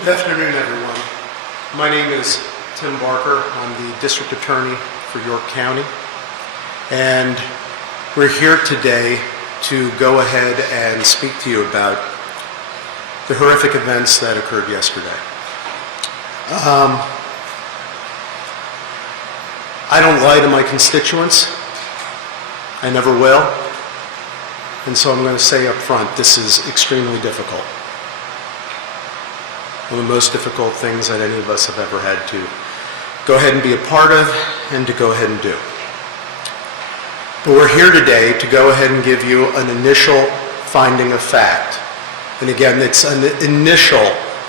Good afternoon, everyone. My name is Tim Barker. I'm the District Attorney for York County, and we're here today to go ahead and speak to you about the horrific events that occurred yesterday. I don't lie to my constituents. I never will. And so I'm going to say up front, this is extremely difficult. One of the most difficult things that any of us have ever had to go ahead and be a part of and to go ahead and do. But we're here today to go ahead and give you an initial finding of fact. And again, it's an initial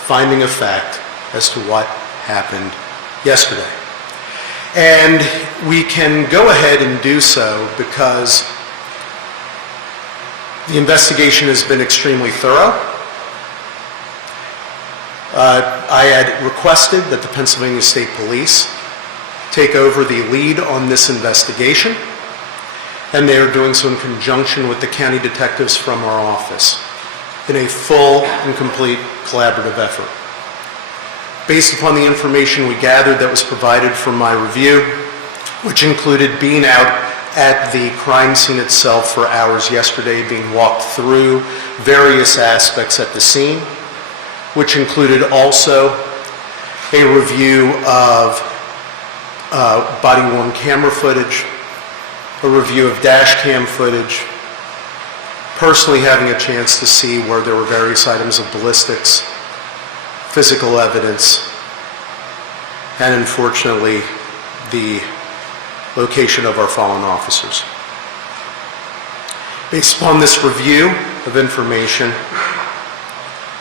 finding of fact as to what happened yesterday. And we can go ahead and do so because the investigation has been extremely thorough. I had requested that the Pennsylvania State Police take over the lead on this investigation, and they are doing so in conjunction with the county detectives from our office in a full and complete collaborative effort. Based upon the information we gathered that was provided from my review, which included being out at the crime scene itself for hours yesterday, being walked through various aspects at the scene, which included also a review of body-worn camera footage, a review of dash cam footage, personally having a chance to see where there were various items of ballistics, physical evidence, and unfortunately the location of our fallen officers. Based upon this review of information,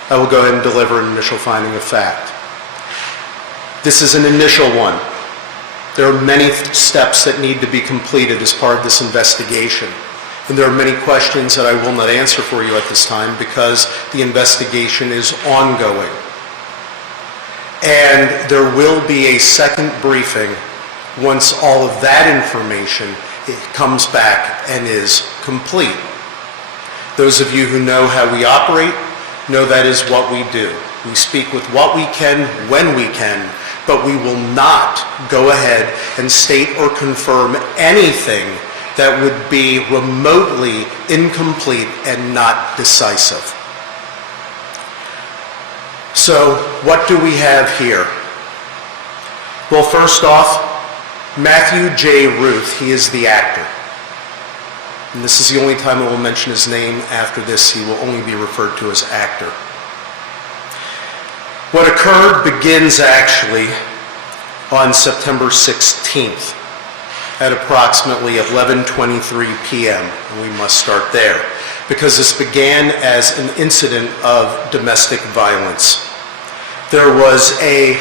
I will go ahead and deliver an initial finding of fact. This is an initial one. There are many steps that need to be completed as part of this investigation. And there are many questions that I will not answer for you at this time because the investigation is ongoing. And there will be a second briefing once all of that information comes back and is complete. Those of you who know how we operate know that is what we do. We speak with what we can, when we can, but we will not go ahead and state or confirm anything that would be remotely incomplete and not decisive. So, what do we have here? Well, first off, Matthew J. Ruth, he is the actor. And this is the only time I will mention his name. After this, he will only be referred to as actor. What occurred begins actually on September 16th at approximately 11:23 p.m. And we must start there because this began as an incident of domestic violence. There was a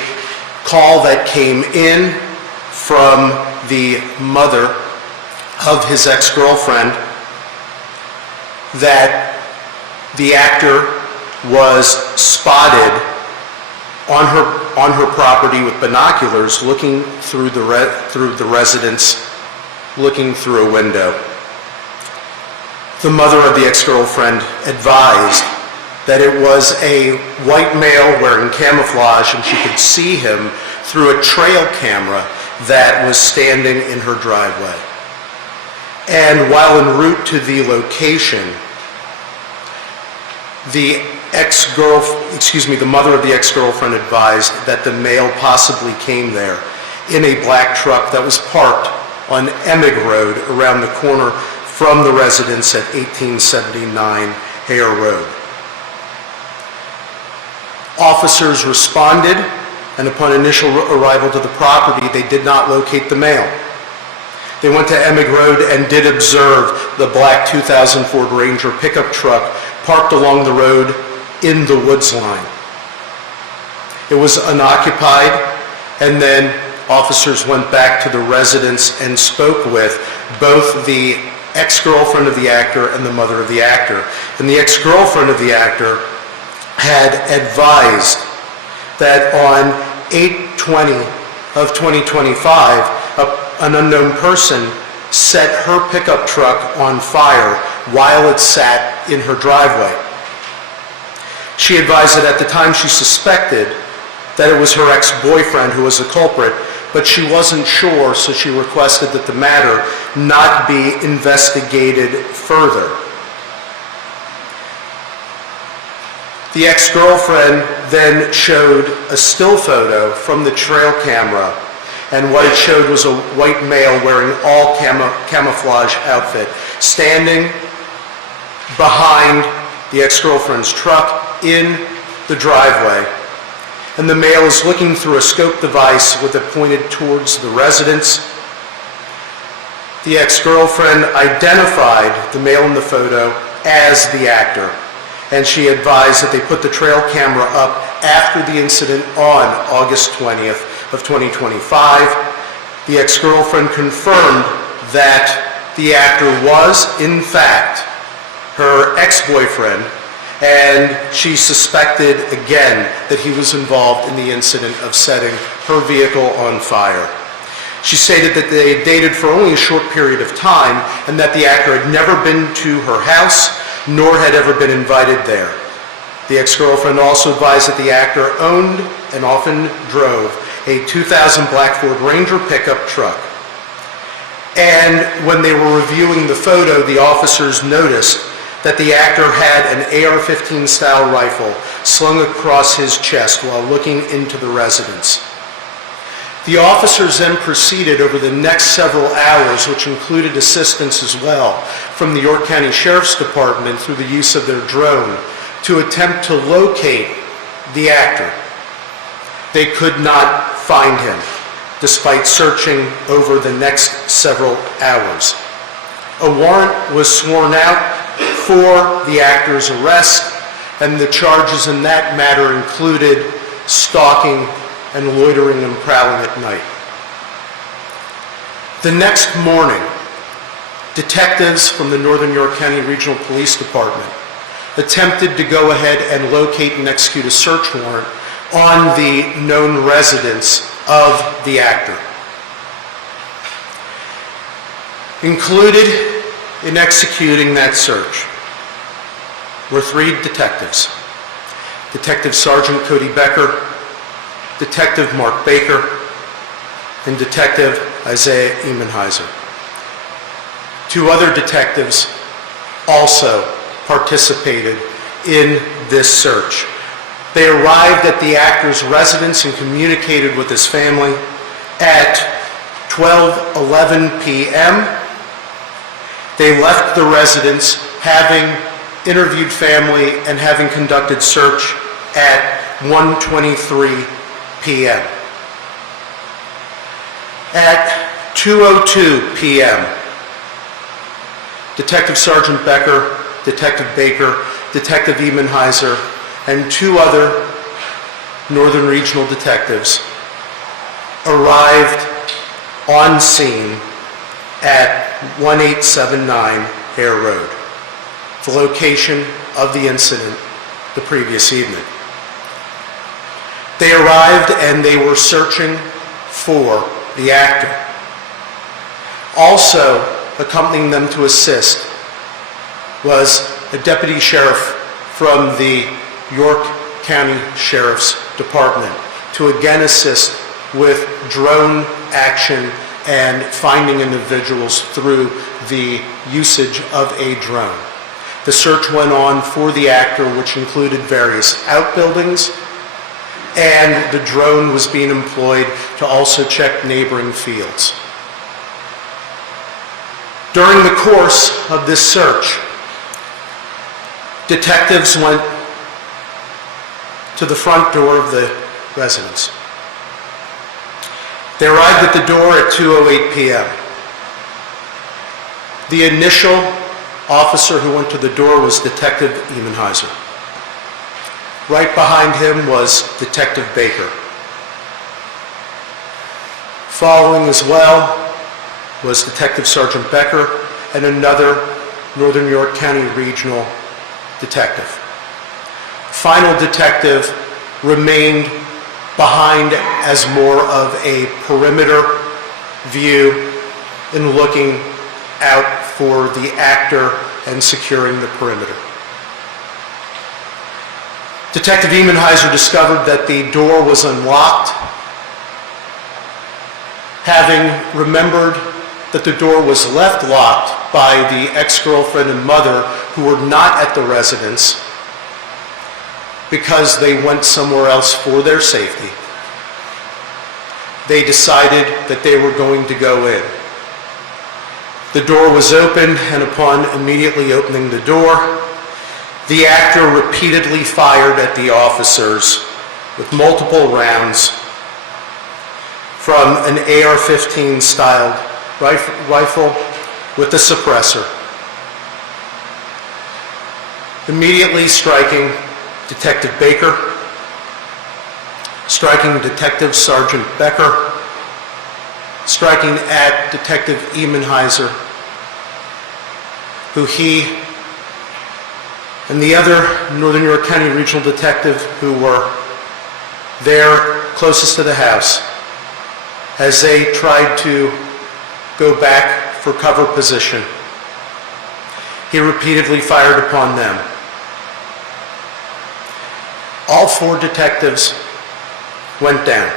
call that came in from the mother of his ex-girlfriend that the actor was spotted on her property with binoculars looking through the residence, looking through a window. The mother of the ex-girlfriend advised that it was a white male wearing camouflage and she could see him through a trail camera that was standing in her driveway. And while en route to the location, the mother of the ex-girlfriend advised that the male possibly came there in a black truck that was parked on Emig Road around the corner from the residence at 1879 Hare Road. Officers responded, and upon initial arrival to the property, they did not locate the male. They went to Emig Road and did observe the black 2000 Ford Ranger pickup truck parked along the road in the woods line. It was unoccupied, and then officers went back to the residence and spoke with both the ex-girlfriend of the actor and the mother of the actor. And the ex-girlfriend of the actor had advised that on 8/20 of 2025, an unknown person set her pickup truck on fire while it sat in her driveway. She advised that at the time she suspected that it was her ex-boyfriend who was the culprit, but she wasn't sure, so she requested that the matter not be investigated further. The ex-girlfriend then showed a still photo from the trail camera, and what it showed was a white male wearing all camouflage outfit, standing behind the ex-girlfriend's truck in the driveway. And the male is looking through a scope device with it pointed towards the residence. The ex-girlfriend identified the male in the photo as the actor, and she advised that they put the trail camera up after the incident on August 20th of 2025. The ex-girlfriend confirmed that the actor was, in fact, her ex-boyfriend, and she suspected again that he was involved in the incident of setting her vehicle on fire. She stated that they had dated for only a short period of time and that the actor had never been to her house nor had ever been invited there. The ex-girlfriend also advised that the actor owned and often drove a 2000 black Ford Ranger pickup truck. And when they were reviewing the photo, the officers noticed that the actor had an AR-15 style rifle slung across his chest while looking into the residence. The officers then proceeded over the next several hours, which included assistance as well from the York County Sheriff's Department through the use of their drone, to attempt to locate the actor. They could not find him, despite searching over the next several hours. A warrant was sworn out for the actor's arrest, and the charges in that matter included stalking and loitering and prowling at night. The next morning, detectives from the Northern York County Regional Police Department attempted to go ahead and locate and execute a search warrant on the known residence of the actor. Included in executing that search were 3 detectives: Detective Sergeant Cody Becker, Detective Mark Baker, and Detective Isaiah Emenheiser. 2 other detectives also participated in this search. They arrived at the actor's residence and communicated with his family at 12:11 p.m. They left the residence, having interviewed family and having conducted search at 1:23 p.m. At 2:02 p.m., Detective Sergeant Becker, Detective Baker, Detective Emenheiser, and 2 other Northern Regional detectives arrived on scene at 1879 Hare Road, the location of the incident the previous evening. They arrived and they were searching for the actor. Also accompanying them to assist was a deputy sheriff from the York County Sheriff's Department to again assist with drone action and finding individuals through the usage of a drone. The search went on for the actor, which included various outbuildings, and the drone was being employed to also check neighboring fields. During the course of this search, detectives went to the front door of the residence. They arrived at the door at 2:08 p.m. The initial officer who went to the door was Detective Emenheiser. Right behind him was Detective Baker. Following as well was Detective Sergeant Becker and another Northern York County Regional detective. Final detective remained behind as more of a perimeter view in looking out for the actor and securing the perimeter. Detective Emenheiser discovered that the door was unlocked. Having remembered that the door was left locked by the ex-girlfriend and mother who were not at the residence because they went somewhere else for their safety, they decided that they were going to go in. The door was open, and upon immediately opening the door, the actor repeatedly fired at the officers with multiple rounds from an AR-15 styled rifle with a suppressor, immediately striking Detective Baker, striking Detective Sergeant Becker, striking at Detective Emenheiser, who he and the other Northern York County Regional Detective who were there closest to the house, as they tried to go back for cover position. He repeatedly fired upon them. All 4 detectives went down.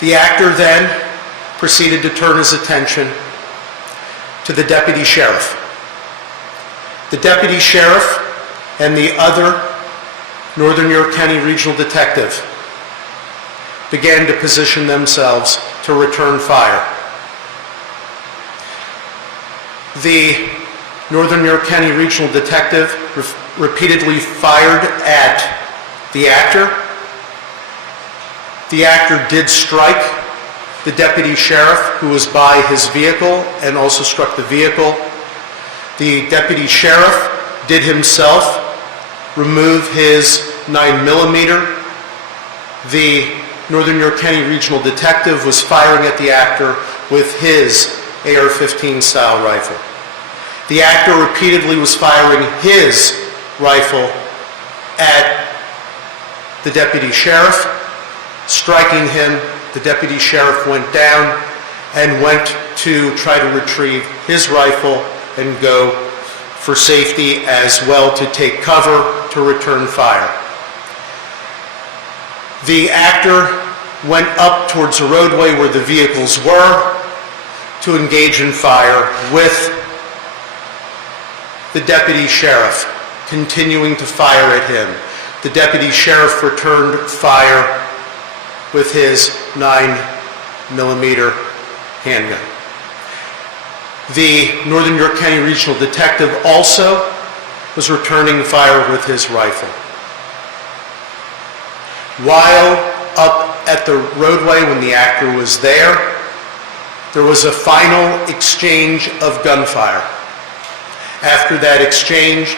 The actor then proceeded to turn his attention to the deputy sheriff. The deputy sheriff and the other Northern York County Regional Detective began to position themselves to return fire. The Northern York County Regional Detective repeatedly fired at the actor. The actor did strike the deputy sheriff who was by his vehicle and also struck the vehicle. The deputy sheriff did himself remove his 9mm. The Northern York County Regional Detective was firing at the actor with his AR-15 style rifle. The actor repeatedly was firing his rifle at the deputy sheriff, striking him. The deputy sheriff went down and went to try to retrieve his rifle and go for safety as well to take cover to return fire. The actor went up towards the roadway where the vehicles were to engage in fire with the deputy sheriff continuing to fire at him. The deputy sheriff returned fire with his 9mm handgun. The Northern York County Regional Detective also was returning fire with his rifle. While up at the roadway when the actor was there was a final exchange of gunfire. After that exchange,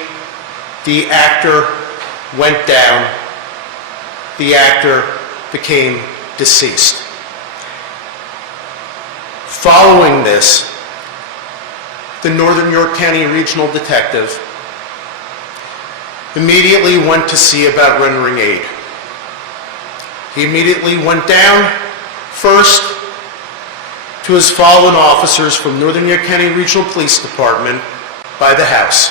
the actor went down. The actor became deceased. Following this, the Northern York County Regional Detective immediately went to see about rendering aid. He immediately went down first to his fallen officers from Northern York County Regional Police Department by the house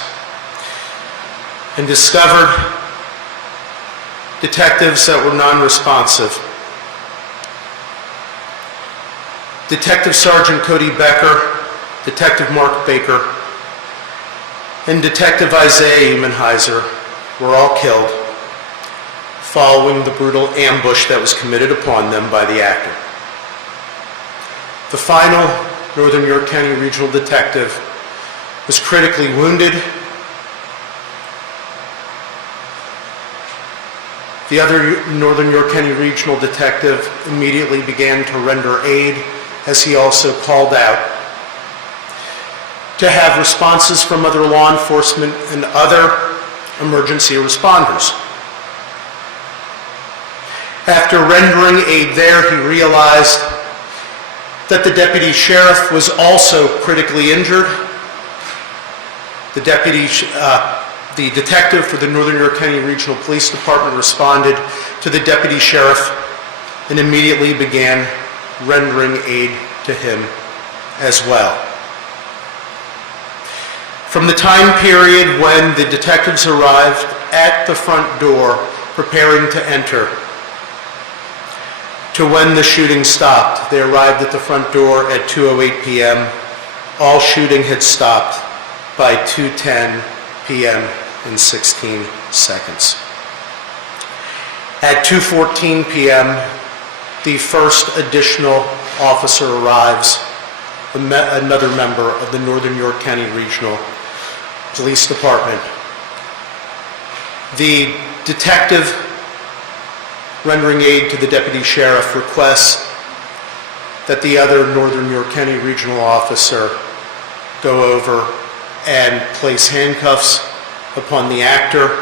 and discovered detectives that were non-responsive. Detective Sergeant Cody Becker, Detective Mark Baker, and Detective Isaiah Emenheiser were all killed following the brutal ambush that was committed upon them by the actor. The final Northern York County Regional Detective was critically wounded. The other Northern York County Regional Detective immediately began to render aid, as he also called out to have responses from other law enforcement and other emergency responders. After rendering aid there, he realized that the deputy sheriff was also critically injured. The detective for the Northern York County Regional Police Department responded to the deputy sheriff and immediately began rendering aid to him as well. From the time period when the detectives arrived at the front door preparing to enter to when the shooting stopped, they arrived at the front door at 2:08 p.m. All shooting had stopped by 2:10 p.m. and 16 seconds. At 2:14 p.m., the first additional officer arrives, another member of the Northern York County Regional Police Department. The detective rendering aid to the deputy sheriff requests that the other Northern York County Regional officer go over and place handcuffs upon the actor,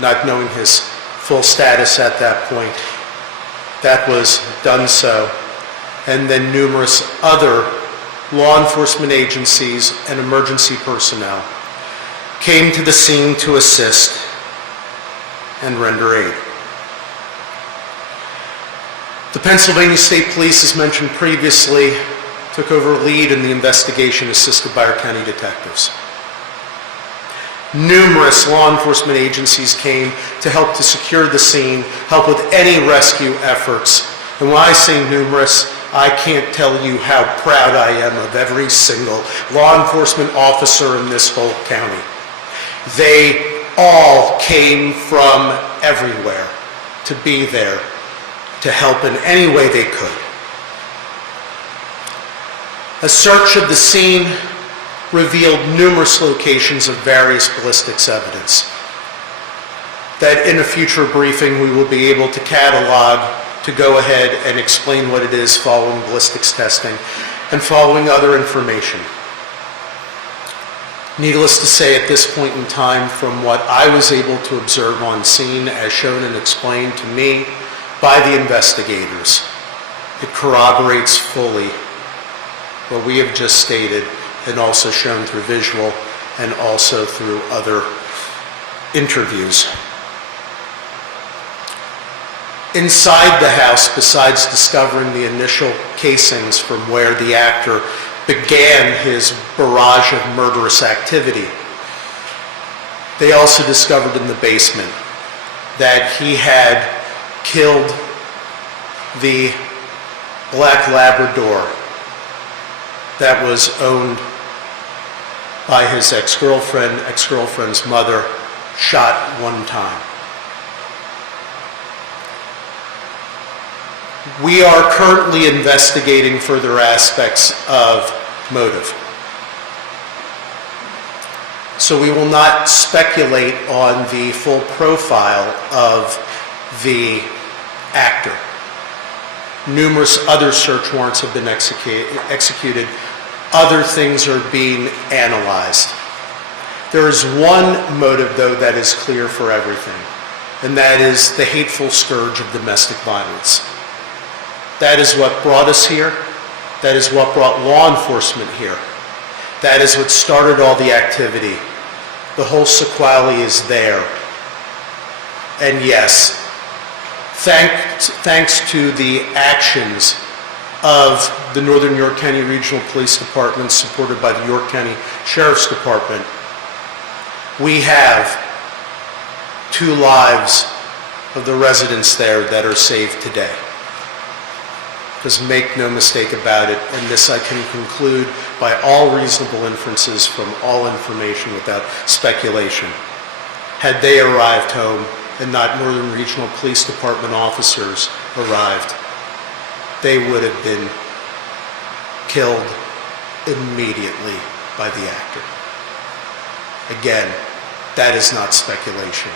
not knowing his full status at that point. That was done so. And then numerous other law enforcement agencies and emergency personnel came to the scene to assist and render aid. The Pennsylvania State Police, as mentioned previously, took over lead in the investigation assisted by our county detectives. Numerous law enforcement agencies came to help to secure the scene, help with any rescue efforts. And when I say numerous, I can't tell you how proud I am of every single law enforcement officer in this whole county. They all came from everywhere to be there to help in any way they could. A search of the scene revealed numerous locations of various ballistics evidence that in a future briefing we will be able to catalog to go ahead and explain what it is following ballistics testing and following other information. Needless to say, at this point in time, from what I was able to observe on scene as shown and explained to me by the investigators, it corroborates fully what we have just stated and also shown through visual and also through other interviews. Inside the house, besides discovering the initial casings from where the actor began his barrage of murderous activity, they also discovered in the basement that he had killed the black Labrador that was owned by his ex-girlfriend's mother, shot one time. We are currently investigating further aspects of motive. So we will not speculate on the full profile of the actor. Numerous other search warrants have been executed. Other things are being analyzed. There is one motive, though, that is clear for everything, and that is the hateful scourge of domestic violence. That is what brought us here. That is what brought law enforcement here. That is what started all the activity. The whole sequelae is there. And yes, thanks to the actions of the Northern York County Regional Police Department, supported by the York County Sheriff's Department, we have 2 lives of the residents there that are saved today. Because make no mistake about it, and this I can conclude by all reasonable inferences from all information without speculation, had they arrived home and not Northern Regional Police Department officers arrived, they would have been killed immediately by the actor. Again, that is not speculation.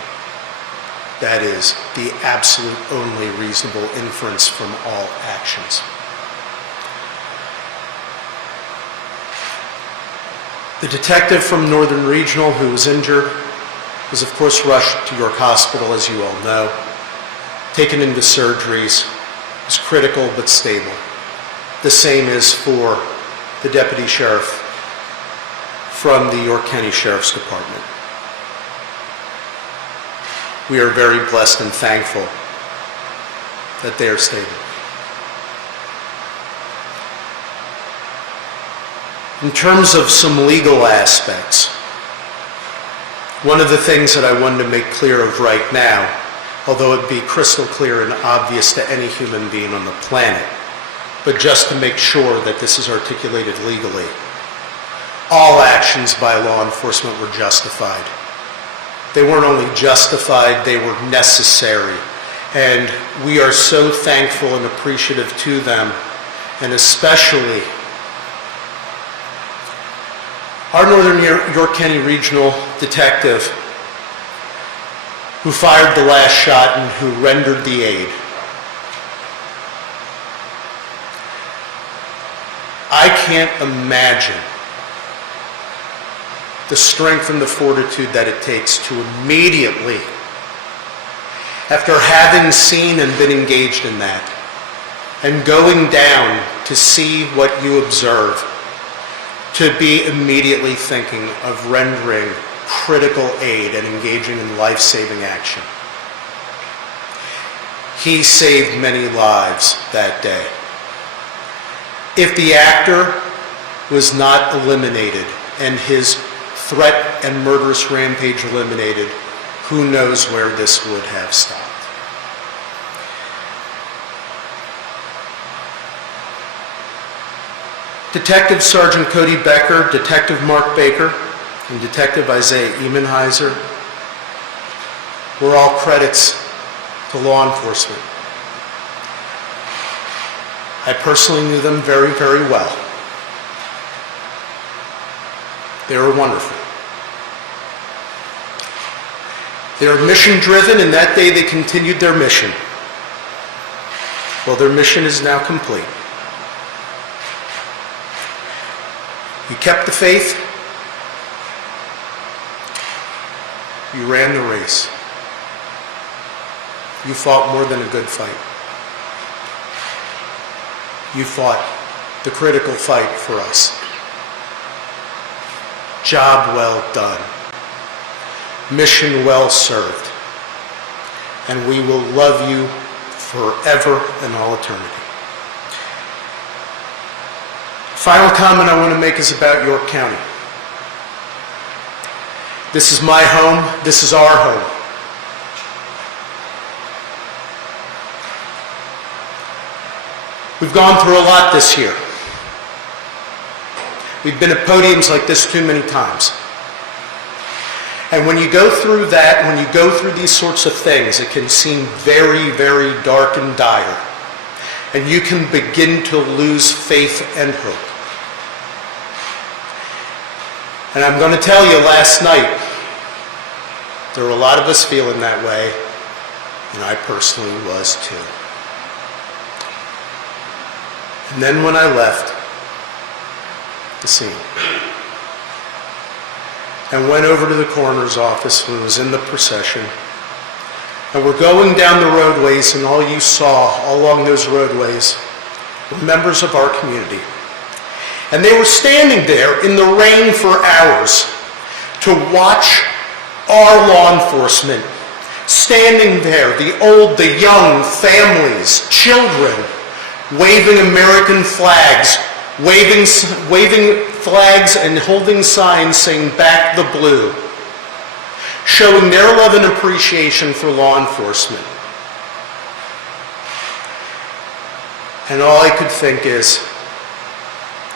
That is the absolute only reasonable inference from all actions. The detective from Northern Regional who was injured was of course rushed to York Hospital, as you all know, taken into surgeries, was critical but stable. The same is for the deputy sheriff from the York County Sheriff's Department. We are very blessed and thankful that they are stable. In terms of some legal aspects, One of the things that I wanted to make clear of right now, although it be crystal clear and obvious to any human being on the planet, but just to make sure that this is articulated legally, all actions by law enforcement were justified. They weren't only justified, they were necessary. And we are so thankful and appreciative to them, and especially our Northern York County Regional Detective who fired the last shot and who rendered the aid. I can't imagine the strength and the fortitude that it takes to immediately, after having seen and been engaged in that, and going down to see what you observe, to be immediately thinking of rendering critical aid and engaging in life-saving action. He saved many lives that day. If the actor was not eliminated and his threat and murderous rampage eliminated, who knows where this would have stopped. Detective Sergeant Cody Becker, Detective Mark Baker, and Detective Isaiah Emenheiser were all credits to law enforcement. I personally knew them very, very well. They were wonderful. They were mission-driven, and that day they continued their mission. Well, their mission is now complete. You kept the faith. You ran the race. You fought more than a good fight. You fought the critical fight for us. Job well done. Mission well served. And we will love you forever and all eternity. Final comment I want to make is about York County. This is my home. This is our home. We've gone through a lot this year. We've been at podiums like this too many times. And when you go through that, when you go through these sorts of things, it can seem very, very dark and dire. And you can begin to lose faith and hope. And I'm going to tell you, last night, there were a lot of us feeling that way, and I personally was too. And then when I left the scene and went over to the coroner's office when it was in the procession, and we're going down the roadways, and all you saw all along those roadways were members of our community. And they were standing there in the rain for hours to watch our law enforcement, standing there, the old, the young, families, children, waving American flags, waving flags and holding signs saying, "Back the blue," showing their love and appreciation for law enforcement. And all I could think is,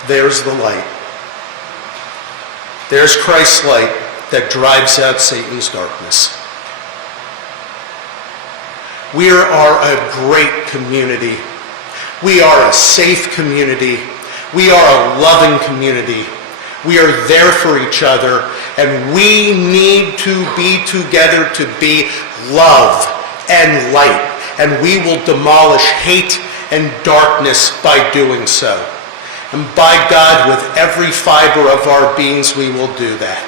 there's the light. There's Christ's light that drives out Satan's darkness. We are a great community. We are a safe community. We are a loving community. We are there for each other, and we need to be together to be love and light, and we will demolish hate and darkness by doing so. And by God, with every fiber of our beings, we will do that.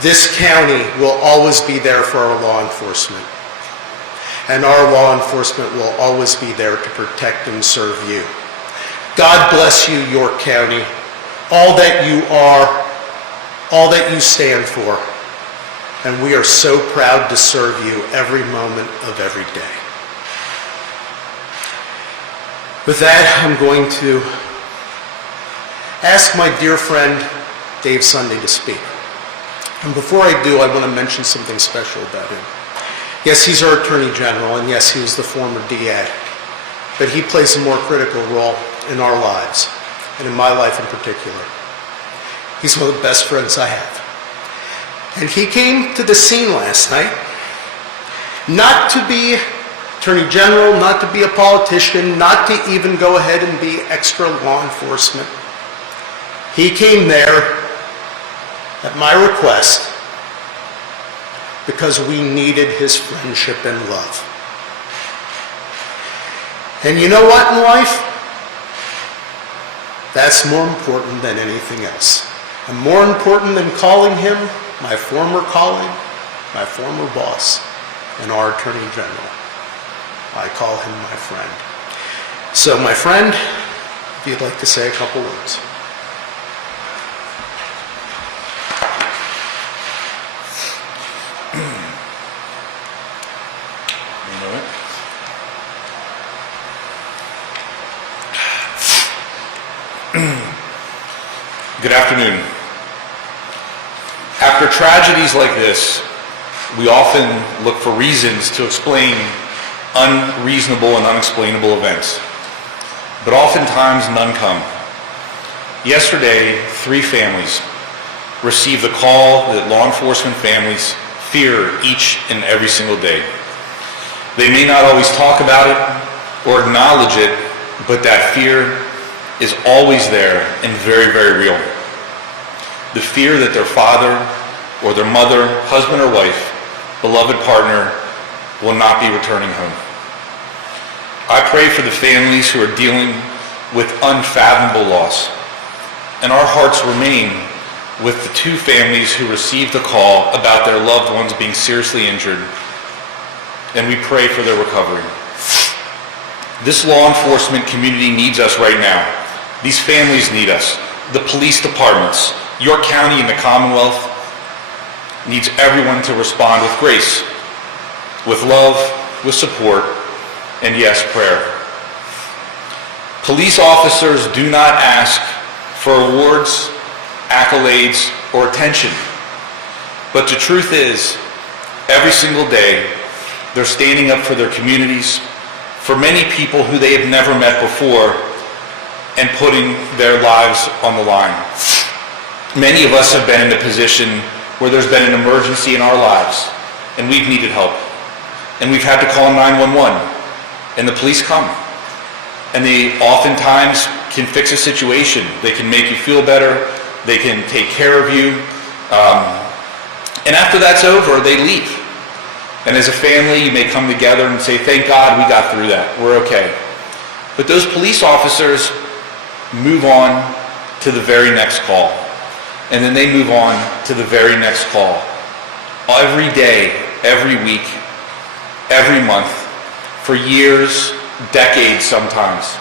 This county will always be there for our law enforcement. And our law enforcement will always be there to protect and serve you. God bless you, York County, all that you are, all that you stand for. And we are so proud to serve you every moment of every day. With that, I'm going to ask my dear friend Dave Sunday to speak. And before I do, I want to mention something special about him. Yes, he's our Attorney General, and yes, he was the former DA. But he plays a more critical role in our lives, and in my life in particular. He's one of the best friends I have. And he came to the scene last night, not to be Attorney General, not to be a politician, not to even go ahead and be extra law enforcement. He came there at my request because we needed his friendship and love. And you know what in life? That's more important than anything else. And more important than calling him my former colleague, my former boss, and our Attorney General. I call him my friend. So my friend, if you'd like to say a couple words. Good afternoon. After tragedies like this, we often look for reasons to explain unreasonable and unexplainable events. But oftentimes none come. Yesterday, 3 families received the call that law enforcement families fear each and every single day. They may not always talk about it or acknowledge it, but that fear is always there and very, very real. The fear that their father or their mother, husband or wife, beloved partner will not be returning home. I pray for the families who are dealing with unfathomable loss, and our hearts remain with the 2 families who received a call about their loved ones being seriously injured, and we pray for their recovery. This law enforcement community needs us right now. These families need us. The police departments, York County and the Commonwealth needs everyone to respond with grace, with love, with support, and yes, prayer. Police officers do not ask for awards, accolades, or attention. But the truth is, every single day, they're standing up for their communities, for many people who they have never met before, and putting their lives on the line. Many of us have been in a position where there's been an emergency in our lives, and we've needed help. And we've had to call 911, and the police come. And they oftentimes can fix a situation. They can make you feel better. They can take care of you. And after that's over, they leave. And as a family, you may come together and say, thank God we got through that. We're okay. But those police officers move on to the very next call. And then they move on to the very next call. Every day, every week, every month, for years, decades sometimes.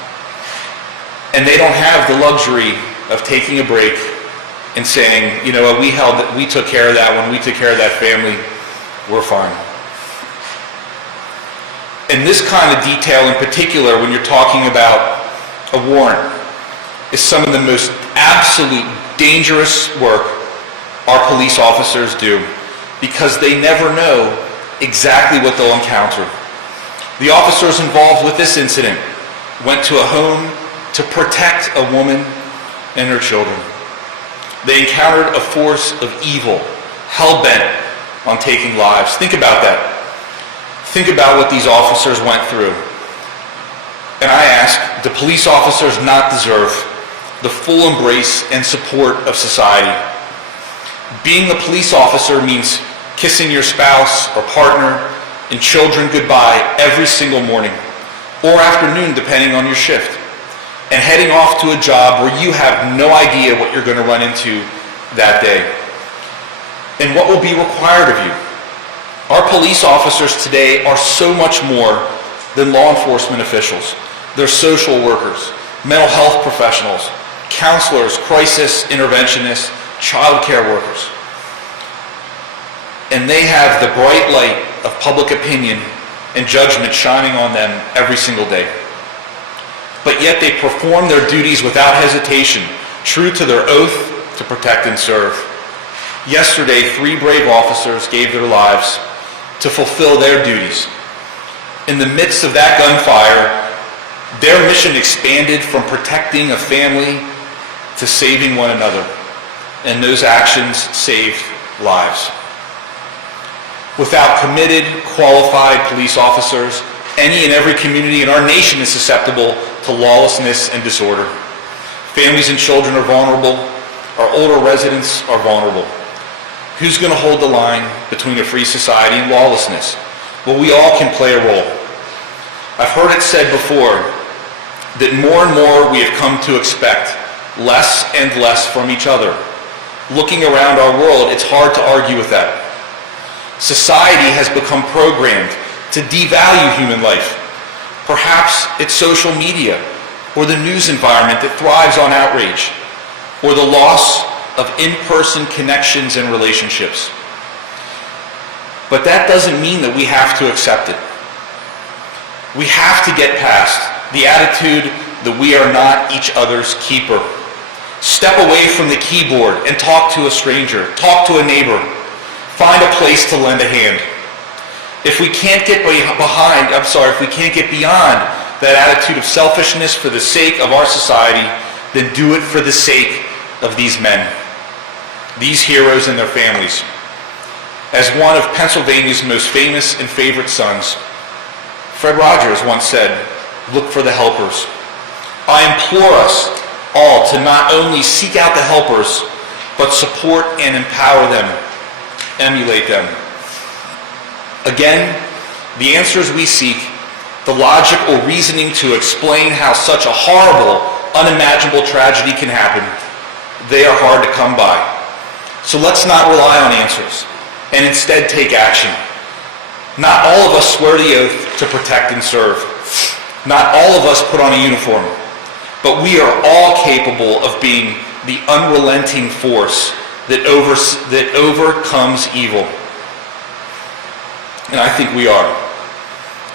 And they don't have the luxury of taking a break and saying, you know what, we took care of that one, we took care of that family, we're fine. And this kind of detail in particular, when you're talking about a warrant, is some of the most absolute dangerous work our police officers do, because they never know exactly what they'll encounter. The officers involved with this incident went to a home to protect a woman and her children. They encountered a force of evil, hell-bent on taking lives. Think about that. Think about what these officers went through. And I ask, do police officers not deserve the full embrace and support of society? Being a police officer means kissing your spouse or partner and children goodbye every single morning or afternoon, depending on your shift, and heading off to a job where you have no idea what you're going to run into that day and what will be required of you. Our police officers today are so much more than law enforcement officials. They're social workers, mental health professionals, counselors, crisis interventionists, child care workers. And they have the bright light of public opinion and judgment shining on them every single day. But yet they perform their duties without hesitation, true to their oath to protect and serve. Yesterday, 3 brave officers gave their lives to fulfill their duties. In the midst of that gunfire, their mission expanded from protecting a family to saving one another, and those actions saved lives. Without committed, qualified police officers, any and every community in our nation is susceptible to lawlessness and disorder. Families and children are vulnerable. Our older residents are vulnerable. Who's going to hold the line between a free society and lawlessness? Well, we all can play a role. I've heard it said before that more and more we have come to expect less and less from each other. Looking around our world, it's hard to argue with that. Society has become programmed to devalue human life. Perhaps it's social media or the news environment that thrives on outrage, or the loss of in-person connections and relationships. But that doesn't mean that we have to accept it. We have to get past the attitude that we are not each other's keeper. Step away from the keyboard and talk to a stranger, talk to a neighbor, find a place to lend a hand. If we can't get beyond that attitude of selfishness for the sake of our society, then do it for the sake of these men, these heroes and their families. As one of Pennsylvania's most famous and favorite sons, Fred Rogers once said, "Look for the helpers." I implore us all to not only seek out the helpers, but support and empower them, emulate them. Again, the answers we seek, the logic or reasoning to explain how such a horrible, unimaginable tragedy can happen, they are hard to come by. So let's not rely on answers, and instead take action. Not all of us swear the oath to protect and serve. Not all of us put on a uniform, but we are all capable of being the unrelenting force that overcomes evil. And I think we are.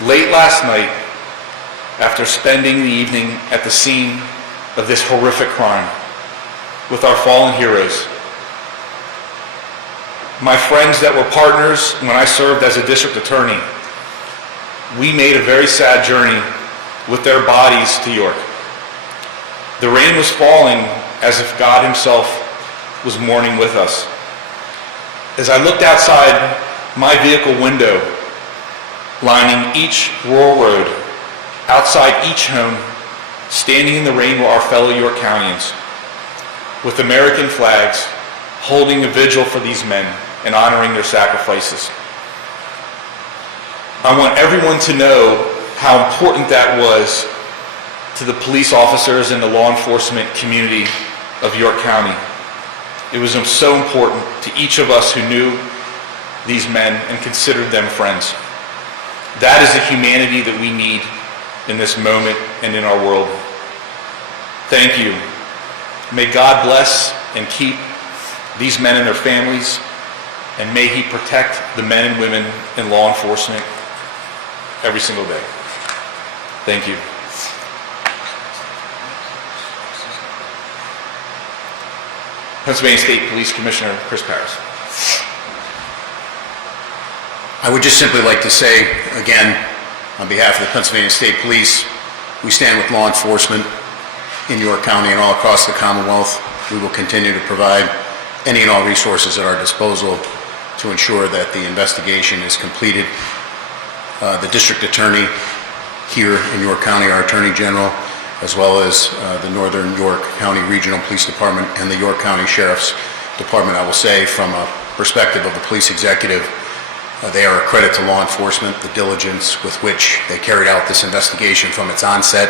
Late last night, after spending the evening at the scene of this horrific crime with our fallen heroes, my friends that were partners when I served as a district attorney, we made a very sad journey with their bodies to York. The rain was falling as if God himself was mourning with us. As I looked outside my vehicle window, lining each rural road, outside each home, standing in the rain were our fellow York Countyans, with American flags, holding a vigil for these men and honoring their sacrifices. I want everyone to know how important that was to the police officers and the law enforcement community of York County. It was so important to each of us who knew these men and considered them friends. That is the humanity that we need in this moment and in our world. Thank you. May God bless and keep these men and their families, and may he protect the men and women in law enforcement every single day. Thank you. Pennsylvania State Police Commissioner Chris Parris. I would just simply like to say, again, on behalf of the Pennsylvania State Police, we stand with law enforcement in York County and all across the Commonwealth. We will continue to provide any and all resources at our disposal to ensure that the investigation is completed. The district attorney here in York County, our Attorney General, as well as the Northern York County Regional Police Department and the York County Sheriff's Department, I will say from a perspective of the police executive, they are a credit to law enforcement, the diligence with which they carried out this investigation from its onset,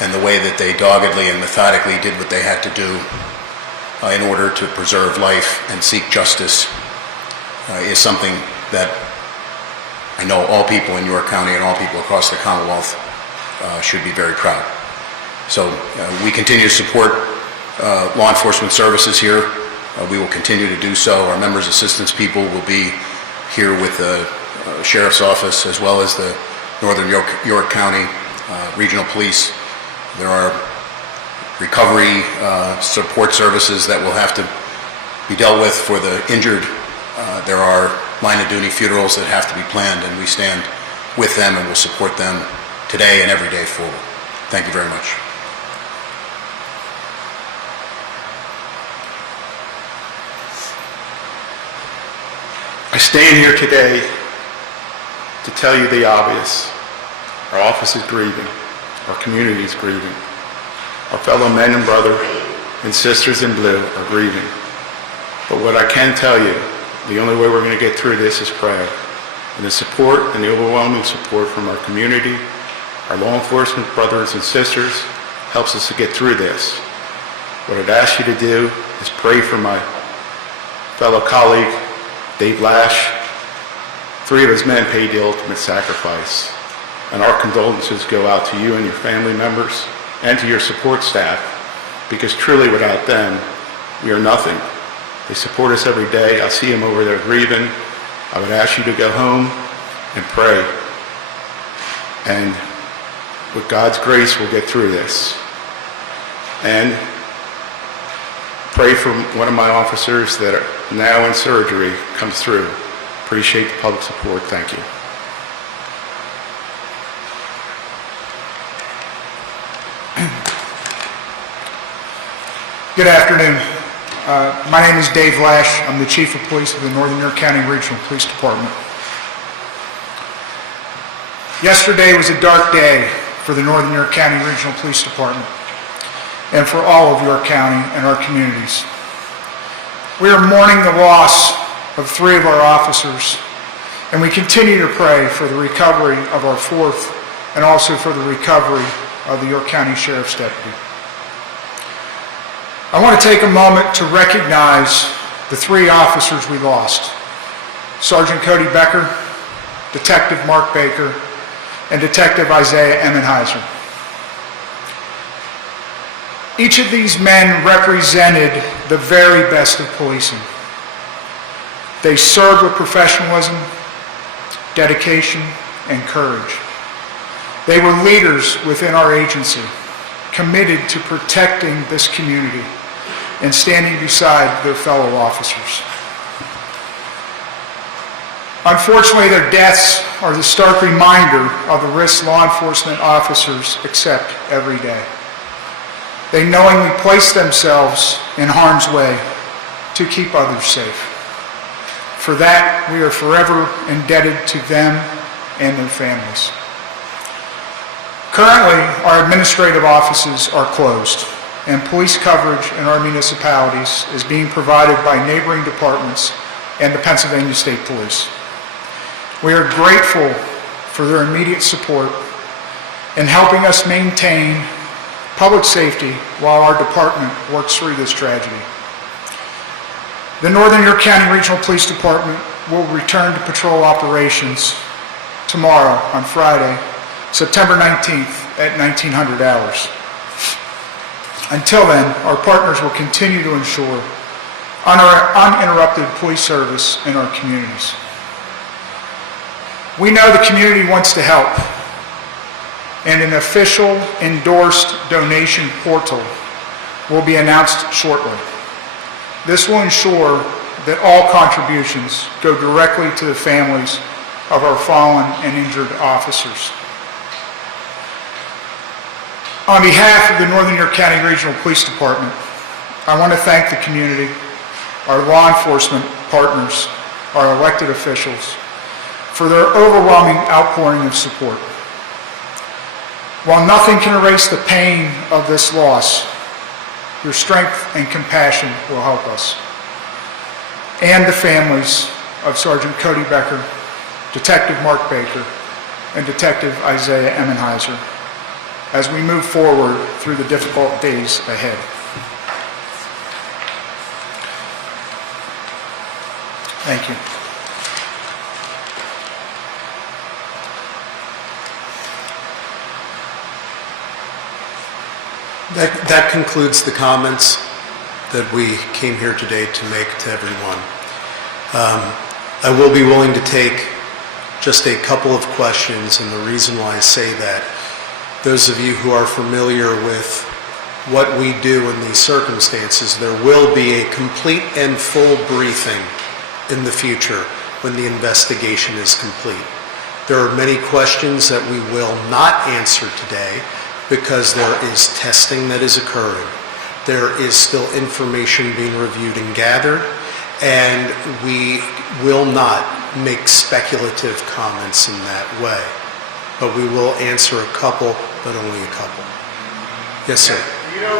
and the way that they doggedly and methodically did what they had to do in order to preserve life and seek justice is something that I know all people in York County and all people across the Commonwealth should be very proud. So we continue to support law enforcement services here. We will continue to do so. Our members' assistance people will be here with the Sheriff's Office as well as the Northern York County Regional Police. There are recovery support services that will have to be dealt with. For the injured, there are line of duty funerals that have to be planned, and we stand with them and will support them today and every day forward. Thank you very much. I stand here today to tell you the obvious. Our office is grieving. Our community is grieving. Our fellow men and brothers and sisters in blue are grieving. But what I can tell you, the only way we're going to get through this is prayer. And the support and the overwhelming support from our community, our law enforcement brothers and sisters, helps us to get through this. What I'd ask you to do is pray for my fellow colleague, Dave Lash. 3 of his men paid the ultimate sacrifice. And our condolences go out to you and your family members and to your support staff, because truly without them, we are nothing. They support us every day. I see them over there grieving. I would ask you to go home and pray. And with God's grace, we'll get through this. And pray for one of my officers that are now in surgery comes through. Appreciate the public support. Thank you. Good afternoon. My name is Dave Lash. I'm the Chief of Police of the Northern York County Regional Police Department. Yesterday was a dark day for the Northern York County Regional Police Department and for all of York County and our communities. We are mourning the loss of 3 of our officers, and we continue to pray for the recovery of our 4th and also for the recovery of the York County Sheriff's Deputy. I want to take a moment to recognize the 3 officers we lost: Sergeant Cody Becker, Detective Mark Baker, and Detective Isaiah Emmenheiser. Each of these men represented the very best of policing. They served with professionalism, dedication, and courage. They were leaders within our agency, committed to protecting this community and standing beside their fellow officers. Unfortunately, their deaths are the stark reminder of the risks law enforcement officers accept every day. They knowingly place themselves in harm's way to keep others safe. For that, we are forever indebted to them and their families. Currently, our administrative offices are closed, and police coverage in our municipalities is being provided by neighboring departments and the Pennsylvania State Police. We are grateful for their immediate support in helping us maintain public safety while our department works through this tragedy. The Northern York County Regional Police Department will return to patrol operations tomorrow on Friday, September 19th at 1900 hours. Until then, our partners will continue to ensure uninterrupted police service in our communities. We know the community wants to help, and an official endorsed donation portal will be announced shortly. This will ensure that all contributions go directly to the families of our fallen and injured officers. On behalf of the Northern York County Regional Police Department, I want to thank the community, our law enforcement partners, our elected officials, for their overwhelming outpouring of support. While nothing can erase the pain of this loss, your strength and compassion will help us, and the families of Sergeant Cody Becker, Detective Mark Baker, and Detective Isaiah Emmenheiser, as we move forward through the difficult days ahead. Thank you. That concludes the comments that we came here today to make to everyone. I will be willing to take just a couple of questions, and the reason why I say that, those of you who are familiar with what we do in these circumstances. There will be a complete and full briefing in the future when the investigation is complete. There are many questions that we will not answer today because there is testing that is occurring. There is still information being reviewed and gathered, and we will not make speculative comments in that way. But we will answer a couple, but only a couple. Yes, sir. Do you know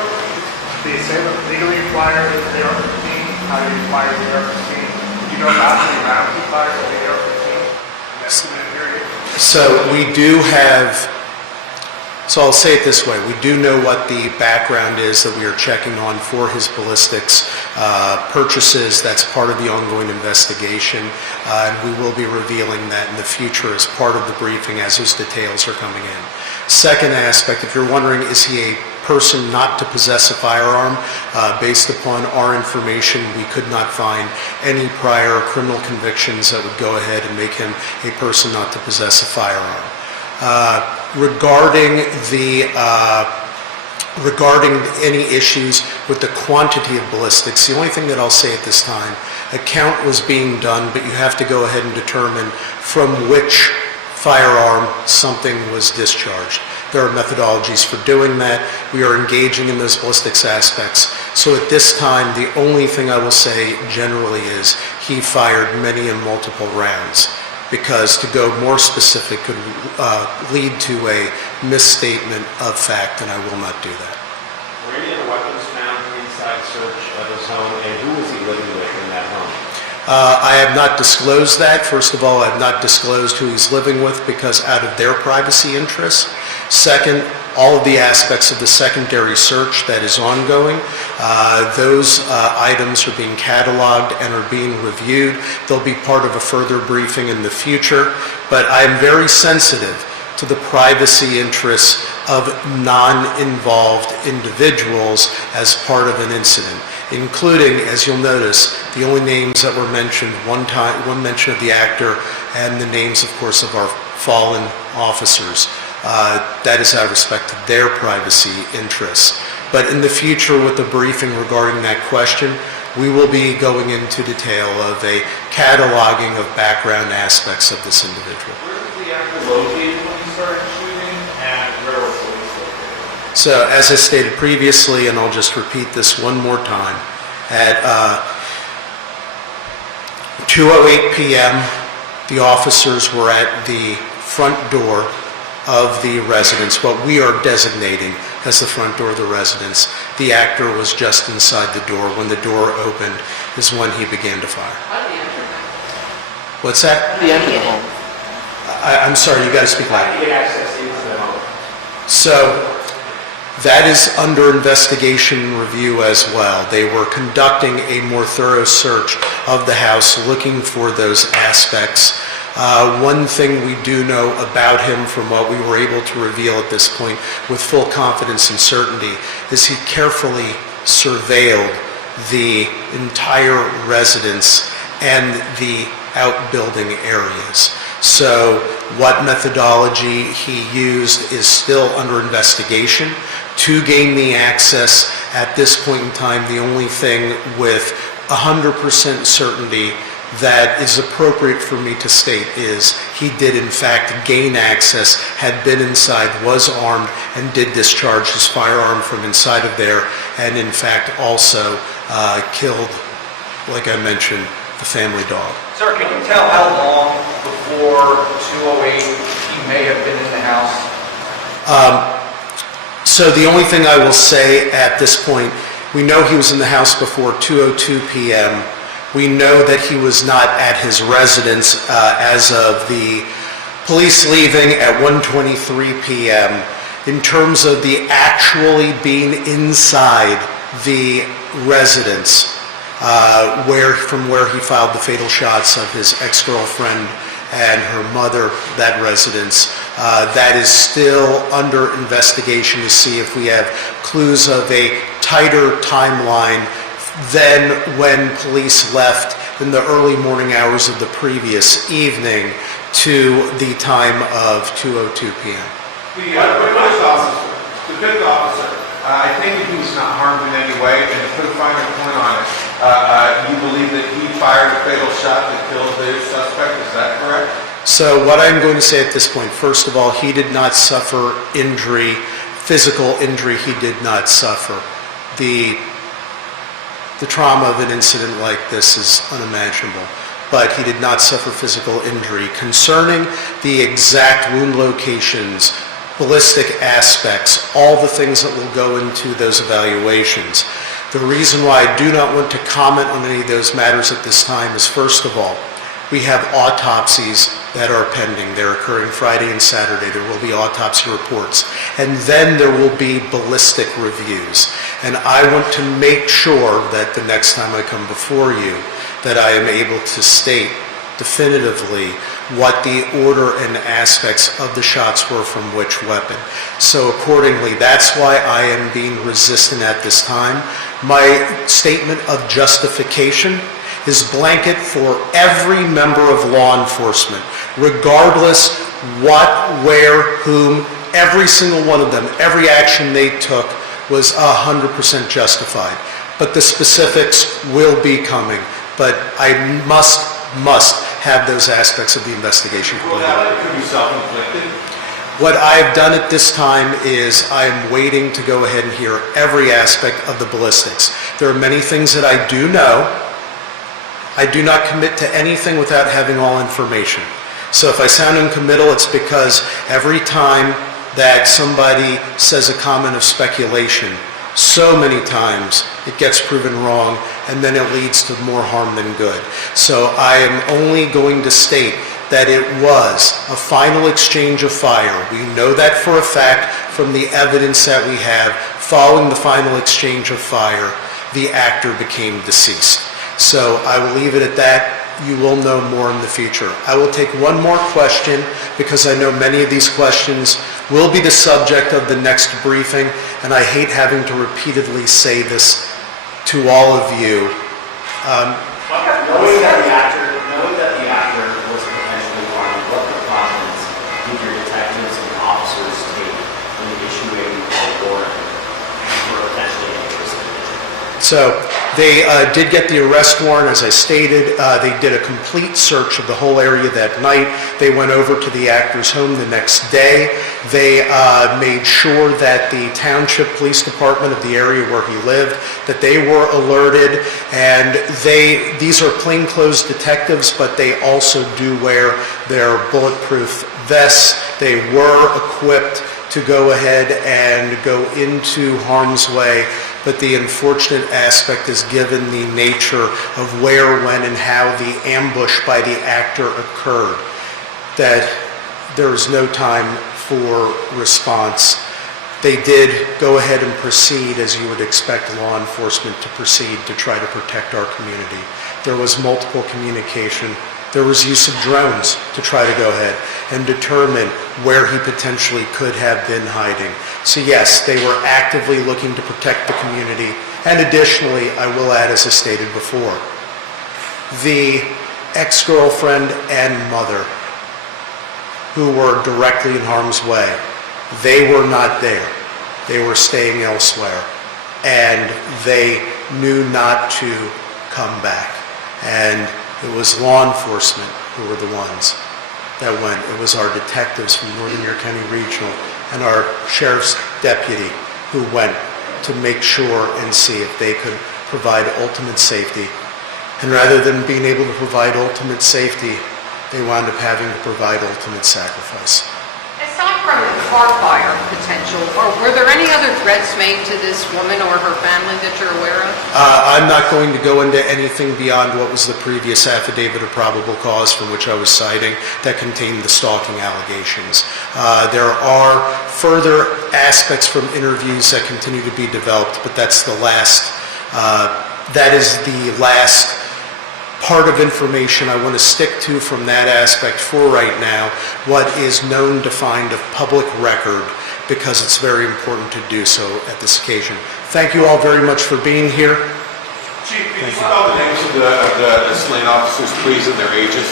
the assailant legally acquired the AR-15? How did he acquire the AR-15? Do you know how many rounds he fired with the AR-15 in that 2-minute period? So we do have, so I'll say it this way, we do know what the background is that we are checking on for his ballistics purchases. That's part of the ongoing investigation, and we will be revealing that in the future as part of the briefing as those details are coming in. Second aspect, if you're wondering, is he a person not to possess a firearm? Based upon our information, we could not find any prior criminal convictions that would go ahead and make him a person not to possess a firearm. Regarding any issues with the quantity of ballistics, the only thing that I'll say at this time, a count was being done, but you have to go ahead and determine from which firearm something was discharged. There are methodologies for doing that. We are engaging in those ballistics aspects. So at this time, the only thing I will say generally is he fired many and multiple rounds, because to go more specific could lead to a misstatement of fact, and I will not do that. Were any other weapons found inside search of his home, and who was he living with in that home? I have not disclosed that. First of all, I have not disclosed who he's living with because out of their privacy interests. Second, all of the aspects of the secondary search that is ongoing, those items are being cataloged and are being reviewed. They'll be part of a further briefing in the future, but I am very sensitive to the privacy interests of non-involved individuals as part of an incident, including, as you'll notice, the only names that were mentioned, one mention of the actor, and the names, of course, of our fallen officers. That is out of respect to their privacy interests. But in the future, with the briefing regarding that question, we will be going into detail of a cataloging of background aspects of this individual. Where was the actor located when he started shooting, and where was police located? So, as I stated previously, and I'll just repeat this one more time, at 2:08 p.m., the officers were at the front door of the residence, what we are designating as the front door of the residence. The actor was just inside the door. When the door opened is when he began to fire. How did he enter? What's that? How did he enter the home? I'm sorry, you got to speak How loud. did he get access into the home? So, that is under investigation and review as well. They were conducting a more thorough search of the house, looking for those aspects. One thing we do know about him from what we were able to reveal at this point with full confidence and certainty is he carefully surveilled the entire residence and the outbuilding areas. So what methodology he used is still under investigation. To gain the access at this point in time, the only thing with 100% certainty that is appropriate for me to state is he did in fact gain access, had been inside, was armed, and did discharge his firearm from inside of there, and in fact also killed, like I mentioned, the family dog. Sir, can you tell how long before 2:08 he may have been in the house? So the only thing I will say at this point, we know he was in the house before 2:02 p.m. We know that he was not at his residence as of the police leaving at 1:23 p.m. In terms of the actually being inside the residence, from where he fired the fatal shots of his ex-girlfriend and her mother, that residence, that is still under investigation to see if we have clues of a tighter timeline than when police left in the early morning hours of the previous evening to the time of 2:02 p.m. The first officer, the fifth officer, I think that he was not harmed in any way, and to put a finer point on it, you believe that he fired a fatal shot that killed the suspect, is that correct? So what I'm going to say at this point, first of all, he did not suffer injury, physical injury he did not suffer. The trauma of an incident like this is unimaginable, but he did not suffer physical injury. Concerning the exact wound locations, ballistic aspects, all the things that will go into those evaluations, the reason why I do not want to comment on any of those matters at this time is, first of all, we have autopsies that are pending. They're occurring Friday and Saturday. There will be autopsy reports. And then there will be ballistic reviews. And I want to make sure that the next time I come before you, that I am able to state definitively what the order and aspects of the shots were from which weapon. So accordingly, that's why I am being resistant at this time. My statement of justification is blanket for every member of law enforcement, regardless what, where, whom, every single one of them, every action they took was 100% justified. But the specifics will be coming, but I must have those aspects of the investigation completed. Well, that could be self-inflicted. What I've done at this time is I'm waiting to go ahead and hear every aspect of the ballistics. There are many things that I do know. I do not commit to anything without having all information. So if I sound uncommittal, it's because every time that somebody says a comment of speculation, so many times it gets proven wrong, and then it leads to more harm than good. So I am only going to state that it was a final exchange of fire. We know that for a fact from the evidence that we have. Following the final exchange of fire, the actor became deceased. So I will leave it at that. You will know more in the future. I will take one more question because I know many of these questions will be the subject of the next briefing, and I hate having to repeatedly say this to all of you. Knowing that the actor was potentially armed, what precautions did your detectives and officers take when issuing a warrant for a potentially dangerous individual? So they did get the arrest warrant, as I stated. They did a complete search of the whole area that night. They went over to the actor's home the next day. They made sure that the township police department of the area where he lived, that they were alerted. And these are plainclothes detectives, but they also do wear their bulletproof vests. They were equipped to go ahead and go into harm's way. But the unfortunate aspect is, given the nature of where, when, and how the ambush by the actor occurred, that there was no time for response. They did go ahead and proceed as you would expect law enforcement to proceed to try to protect our community. There was multiple communication. There was use of drones to try to go ahead and determine where he potentially could have been hiding. So yes, they were actively looking to protect the community. And additionally, I will add, as I stated before, the ex-girlfriend and mother who were directly in harm's way, they were not there. They were staying elsewhere. And they knew not to come back. And it was law enforcement who were the ones that went. It was our detectives from Northern York County Regional and our sheriff's deputy who went to make sure and see if they could provide ultimate safety. And rather than being able to provide ultimate safety, they wound up having to provide ultimate sacrifice. Aside from the car fire potential, were there any other threats made to this woman or her family that you're aware of? I'm not going to go into anything beyond what was the previous affidavit of probable cause from which I was citing that contained the stalking allegations. There are further aspects from interviews that continue to be developed, but that's the last, that is the last part of information I want to stick to from that aspect for right now, what is known, defined of public record, because it's very important to do so at this occasion. Thank you all very much for being here. Chief, could you spell the names of the slain officers, please, and their ages?